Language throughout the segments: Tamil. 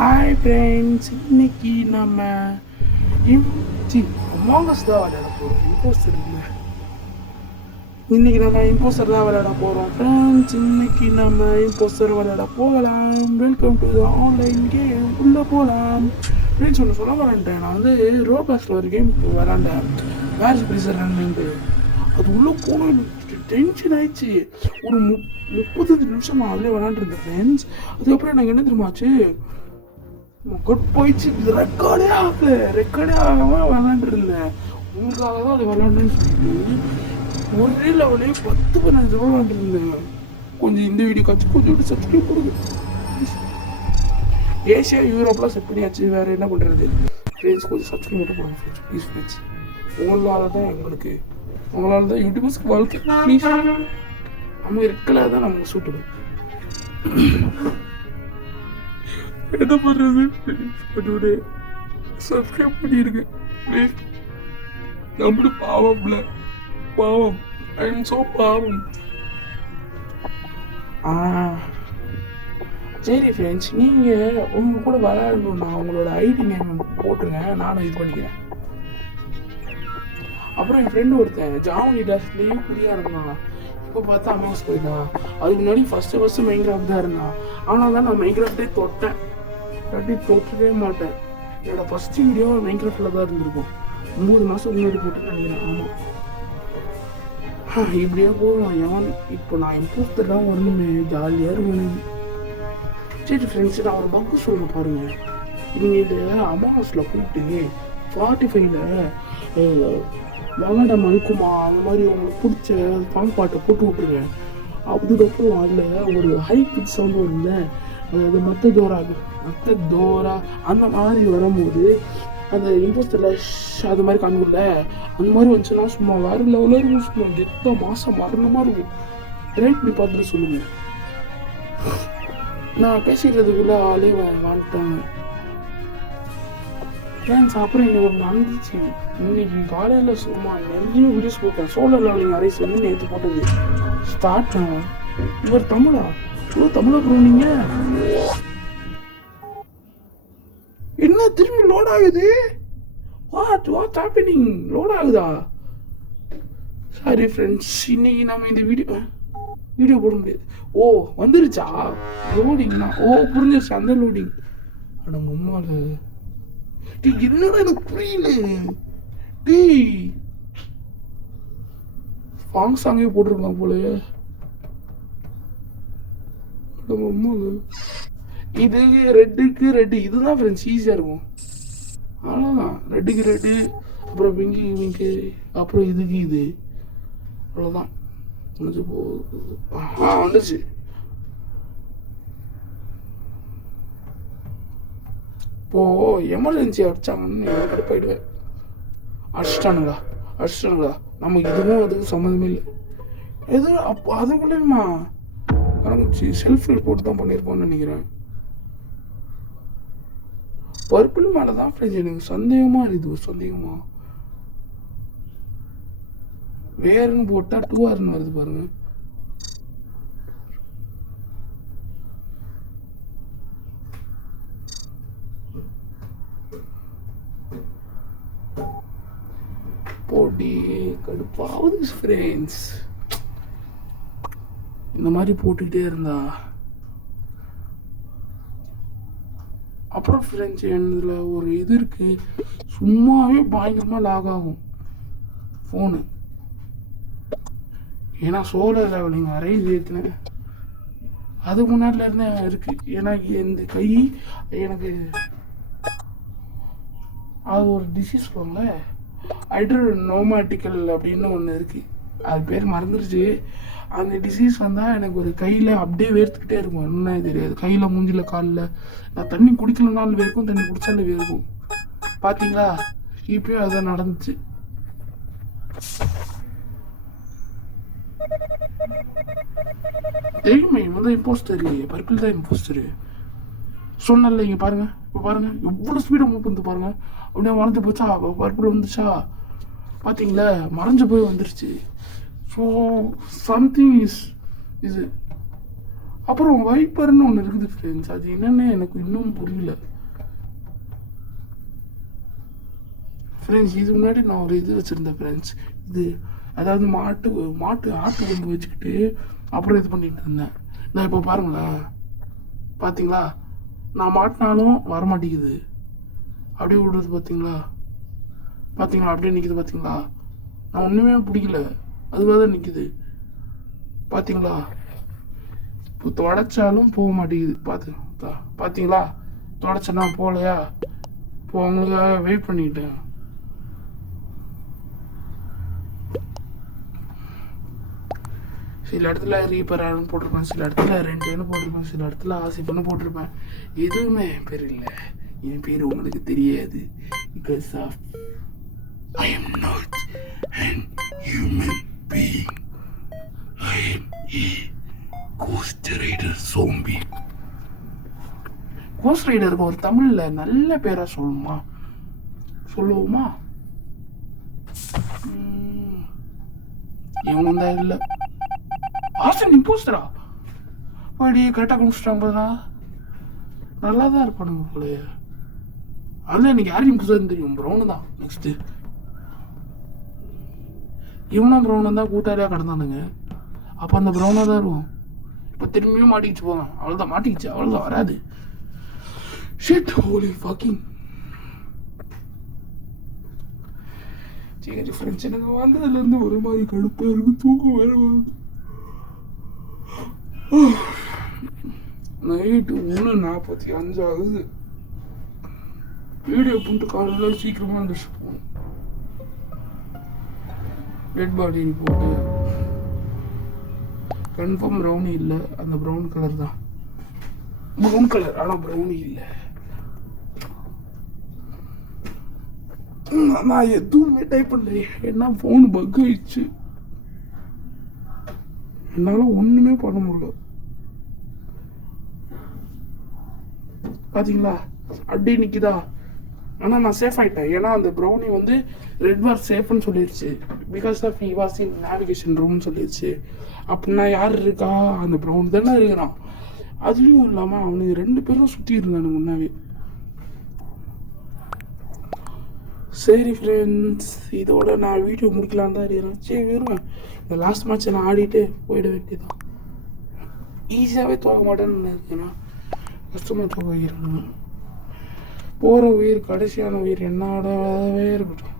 ஹாய் ஃப்ரெண்ட்ஸ், இன்னைக்கு நம்ம அமாங்கஸ் தான் விளையாட போகிறோம். இம்போஸ்டர் இல்லை, இன்னைக்கு நம்ம இம்போஸ்டர் தான் விளையாட போகிறோம் ஃப்ரெண்ட்ஸ். இன்னைக்கு நம்ம இம்போஸ்டர் விளையாட போகலாம். Welcome to the online game. உள்ளே போகலாம் ஃப்ரெண்ட்ஸ். ஒன்று சொல்ல வரேன்ட்டேன். நான் வந்து ரோபாக்ஸில் ஒரு கேம் விளாண்டேன், மேரேஜ் ப்ரீசர் ரன்னிங்கு. அது உள்ளே போகணும் டென்ஷன் ஆயிடுச்சு. ஒரு 35 நிமிஷம் நான் அதிலே விளாண்டுருந்தேன் ஃப்ரெண்ட்ஸ். அதுக்கப்புறம் எனக்கு என்ன தெரியுமாச்சு, போயிடுச்சு. இது ரெக்கார்டே ஆகாமல் விளாண்டுருந்தேன். உங்களுக்காக தான் அது விளாண்டுன்னு சொல்லிட்டு ஒரே லெவலே 10-15 விளாண்டுருந்தேன். கொஞ்சம் இந்த வீடியோ காட்சி கொஞ்சம் சப்ஸ்கிரைப் பண்ணுங்க. ஏஷியா யூரோப்லாம் செட் பண்ணியாச்சு, வேறு என்ன பண்ணுறது ஃப்ரெண்ட்ஸ். கொஞ்சம் சப்ஸ்கிரைப் மட்டும் பண்ணுங்க ஃப்ரெண்ட்ஸ், ப்ளீஸ் ஃப்ரெண்ட்ஸ். உங்களால் தான் எங்களுக்கு, உங்களால் தான் யூடியூபர்ஸ்க்கு வாழ்க்கை. ப்ளீஸ், நம்ம இருக்கல தான் நமக்கு சூட்டுது. என்ன பண்ணுறது, என்னோட சப்ஸ்கிரைப் பண்ணிடுங்க ப்ளீஸ். நம்மளும் பாவம்ல, பாவம். ஐ எம் ஸோ பாவம். சரி ஃப்ரெண்ட்ஸ், நீங்கள் உங்கள் கூட விளையாடணுன்னா உங்களோட ஐடி நேம் போட்டுருங்க, நானும் இது பண்ணிக்கிறேன். அப்புறம் என் ஃப்ரெண்டு ஒருத்தன் ஜாமனி டாஸ்லேயும் புரியா இருந்தான். இப்போ பார்த்தா அமாவாஸ் போயிட்டான். அதுக்கு முன்னாடி ஃபஸ்ட்டு மைன்கிராஃப்ட் தான் இருந்தான். ஆனால் தான் நான் மைன்கிராஃப்டே தொட்டேன், தொட்டவே மாட்டேன். என்னோட ஃபஸ்ட்டு வீடியோ மைன்கிராஃப்டில் தான் இருந்திருக்கும். 9 மாதம் முன்னாடி போட்டுன்னு நினைக்கிறேன். ஆமாம், இப்படியே போவோம். எவன் இப்போ நான் இம்போஸ்டர் தான் வரணுமே, ஜாலியாக இருக்கணும். சரி ஃப்ரெண்ட்ஸ், நான் ஒரு பக்கு சொல்ல பாருங்கள். நீங்கள் இந்த அமாவாஸில் போயிட்டு 45ல் வெங்கட மல்குமா அந்த மாதிரி உங்களுக்கு பிடிச்ச சாங் பாட்டை போட்டு விட்ருங்க. அதுக்கப்புறம் அதில் ஒரு ஹை பிச் சவுண்ட் வரும்ல, அதாவது மற்ற தோரா அந்த மாதிரி வரும்போது அந்த இம்போஸ்டரில் அது மாதிரி காணும்ல, அந்த மாதிரி வந்துச்சுன்னா சும்மா வேறு லெவலில் இருக்கும். சும்மா எத்தனை மாதம் மரணமாக இருக்கும். ட்ரை பண்ணி பார்த்துட்டு சொல்லுங்கள். நான் பேசிக்கிறதுக்குள்ளே ஆளே வந்துட்டாங்க ஃப்ரெண்ட்ஸ். அப்புறம் இன்னைக்கு ஒன்று நடந்துச்சு. இன்னைக்கு காலையில் சும்மா நிறைய வீடியோஸ் போட்டேன். சோலர் லெவலிங் நிறைய சொல்லி நேற்று போட்டது ஸ்டார்ட் ஆகும். இவர் தமிழா ப்ரோ நீங்கள் என்ன திரும்பி லோட் ஆகுது? What happening? லோட் ஆகுதா? சாரி ஃப்ரெண்ட்ஸ், இன்னைக்கு நம்ம இந்த வீடியோ போட முடியாது. ஓ வந்துருச்சா லோடிங்னா? ஓ புரிஞ்சிருச்சு, அந்த லோடிங். ஆனால் உம்மால என்னடா எனக்கு புரியல. சாங்கே போட்டிருக்கலாம் போல. இது ரெட்டு இதுதான் ஃப்ரெண்ட்ஸ் ஈஸியாக இருக்கும். அவ்வளோதான், ரெட்டுக்கு ரெட்டு, அப்புறம் விங்கு, அப்புறம் இதுக்கு இது, அவ்வளோதான். வந்துச்சு. இப்போது எமர்ஜென்சி அடிச்சாங்கன்னு போயிடுவேன். அடிச்சிட்டானுங்களா நமக்கு இதுவும் அதுக்கு சம்மந்தமே இல்லை. எது அப்போ அதுக்குள்ளேயுமா ஆரம்பிச்சு செல்ஃப் ரிப்போர்ட் தான் பண்ணியிருப்போம்னு நினைக்கிறேன். பர்பிள் மேலே தான் ஃப்ரெண்ட்ஸ் எனக்கு சந்தேகமாக இருக்குது. வேறுன்னு போட்டால் 2Rன்னு வருது பாருங்க. போட்டி கடுப்பாவது ஃப்ரெண்ட்ஸ். இந்த மாதிரி போட்டுக்கிட்டே இருந்தா அப்புறம் ஃப்ரெண்ட்ஸ் என்னதில் ஒரு இது இருக்குது, சும்மாவே பயங்கரமாக லாக் ஆகும் ஃபோனு. ஏன்னா சோலர் லெவலிங் ரைஸ் ஏற்றினேன், அது முன்னாடிலேருந்தே இருக்குது. ஏன்னா இந்த கை எனக்கு அது ஒரு டிசீஸ் சொல்லுவாங்களே, ஹைட்ரோனோமாட்டிக்கல் அப்படின்னு ஒன்று இருக்குது, அது பேர் மறந்துருச்சு. அந்த டிசீஸ் வந்தால் எனக்கு ஒரு கையில் அப்படியே வேர்த்துக்கிட்டே இருக்கும். என்ன தெரியாது, கையில் மூஞ்சில் காலில். நான் தண்ணி குடிக்கலனாலும் வேர்க்கும், தண்ணி குடித்தாலும் வேர்க்கும். பார்த்தீங்களா, இப்போயும் அதுதான் நடந்துச்சு. தெரியுமே இவன் தான் இம்போஸ்டர் இல்லையே, பர்பிள் தான் இம்போஸ்டரு சொன்னல. இங்கே பாருங்கள், இப்போ பாருங்கள் எவ்வளோ ஸ்பீடாக மூவ் பண்ணிட்டு பாருங்கள். அப்படியே மறைஞ்சு போச்சா, பர்பிள் வந்துச்சா பார்த்தீங்களா, மறைஞ்சு போய் வந்துருச்சு. ஸோ சம்திங் இஸ் இது அப்புறம் வைப்பர்னு ஒன்று இருக்குது ஃப்ரெண்ட்ஸ், அது என்னன்னு எனக்கு இன்னும் புரியல ஃப்ரெண்ட்ஸ். இது முன்னாடி நான் ஒரு இது வச்சுருந்தேன் ஃப்ரெண்ட்ஸ், இது அதாவது ஆட்டு கொம்பு வச்சுக்கிட்டு அப்புறம் இது பண்ணிட்டு இருந்தேன். நான் இப்போ பாருங்களேன், பார்த்தீங்களா, நான் மாட்டினாலும் வரமாட்டேங்குது, அப்படியே விடுறது பார்த்தீங்களா, அப்படியே நிற்கிது பார்த்தீங்களா, நான் ஒன்றுமே பிடிக்கல, அதுவாக தான் நிற்கிது பார்த்தீங்களா. இப்போ தொடச்சாலும் போக மாட்டேங்குது, பார்த்தீங்களா, தொடச்சனா போகலையா, இப்போ அவங்களுக்காக வெயிட் பண்ணிட்டேன். சில இடத்துல ரீப்பர் ஆளுன்னு போட்டிருப்பேன், சில இடத்துல ரெண்டுன்னு போட்டிருப்பேன், சில இடத்துல ஆசிஃப்னு போட்டிருப்பேன். எதுவுமே என் பேர் இல்லை, என் பேர் உங்களுக்கு தெரியாது. Because of I am not an human being. I am a Ghost Rider zombie. Ghost ரைடருக்கு ஒரு தமிழ்ல நல்ல பேரா சொல்லுவோமா? இவனும் தான் இல்லை. ஆசன் இம்போஸ்டரா அப்படி கரெக்டாக குடிச்சிட்டாங்க, நல்லா தான் இருப்பானுங்க போலயே. அதுதான் எனக்கு யாரும் இம்போஸ்டர்னு தெரியும், ப்ரௌனு தான். நெக்ஸ்ட்டு இவனும் ப்ரௌனும் தான் கூட்டாளியாக கிடந்தானுங்க, அப்போ அந்த ப்ரௌனாக தான் இருக்கும். இப்போ திரும்பியும் மாட்டிக்கிச்சு போகலாம், அவ்வளோதான் மாட்டிக்கிச்சு, அவ்வளோதான் வராது. Shit, holy fucking. சரி ஃப்ரெண்ட்ஸ், எனக்கு வந்ததுலேருந்து ஒரு மாதிரி கடுப்பாக இருக்கு, தூக்கம் வேற வருது. நைட்டு 1:45 ஆகுது. வீடியோ பண்ணிட்டு காலையில் சீக்கிரமாக வந்துச்சு போகணும். டெட் பாடி போட்டு கன்ஃபார்ம் ப்ரௌனி இல்லை, அந்த ப்ரௌன் கலர் தான், ப்ரௌன் கலர், ஆனால் ப்ரௌனி இல்லை. நான் எதுவுமே டைப் பண்ணுறேன், என்ன ஃபோன் பக் ஆயிடுச்சு, என்னால் ஒன்றுமே பண்ண முடியல. பார்த்தீங்களா, அப்படியே நிற்கிதா. ஆனால் நான் சேஃப் ஆகிட்டேன், ஏன்னா அந்த ப்ரௌனி வந்து ரெட் பார் சேஃப்னு சொல்லிடுச்சு. Because of he was in navigation ரூம்னு சொல்லிடுச்சு. அப்படின்னா யார் இருக்கா, அந்த ப்ரௌன் தானே இருக்கிறான். அதுலேயும் இல்லாமல் அவனுக்கு 2 பேரும் சுற்றி இருந்தானு முன்னாவே. சரி ஃப்ரெண்ட்ஸ், இதோட நான் வீடியோ முடிக்கலான்னு தான் இருக்கிறேன். சரி வருவேன், இந்த லாஸ்ட் மேட்ச்சை நான் ஆடிட்டு போயிட வேண்டியதான். ஈஸியாகவே தோக்க மாட்டேன்னு நினைக்கிறேன், கஷ்டமாக தோக்க வைக்கிறாங்க. போகிற உயிர், கடைசியான உயிர் என்னோடவே இருக்கட்டும்,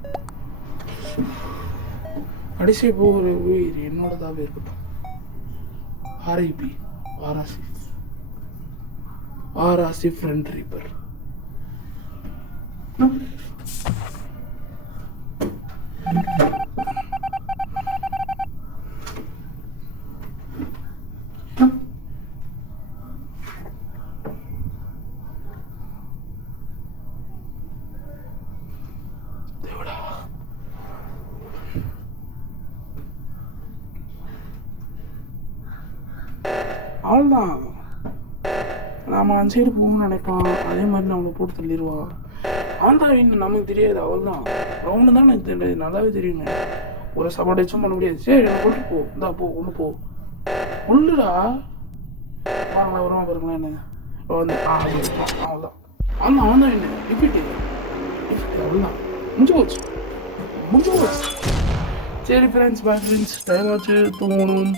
கடைசி போகிற உயிர் என்னோடதாகவே இருக்கட்டும். ஆர்ஐபி ஆராசிஃப் ஃப்ரெண்ட் ரீப்பர். அவ்வளோதான், நாம் அந்த சைடு போகணும்னு நினைப்போம், அதே மாதிரி நம்மளை போட்டு தள்ளிடுவான். அவ்வளோதான், இன்னும் நமக்கு தெரியாது. அவ்வளோதான், ரவுண்டு தான் எனக்கு தெரியாது, நல்லாவே தெரியுங்க. ஒரு சாப்பாடு வச்சும் பண்ண முடியாது. சரி எனக்கு கொண்டு போ, இந்தா போ, ஒன்று போ, ஒன்றுடா பாருங்களேன், வருமா பாருங்களேன் என்ன வந்து. அவ்வளோதான், அவன் தான் என்ன ரிப்பீட், அவ்வளோதான், முடிஞ்சு போச்சு. சரி ஃப்ரெண்ட்ஸ், பாய் ஃப்ரெண்ட்ஸ், டைம் ஆச்சு, தூங்கணும்.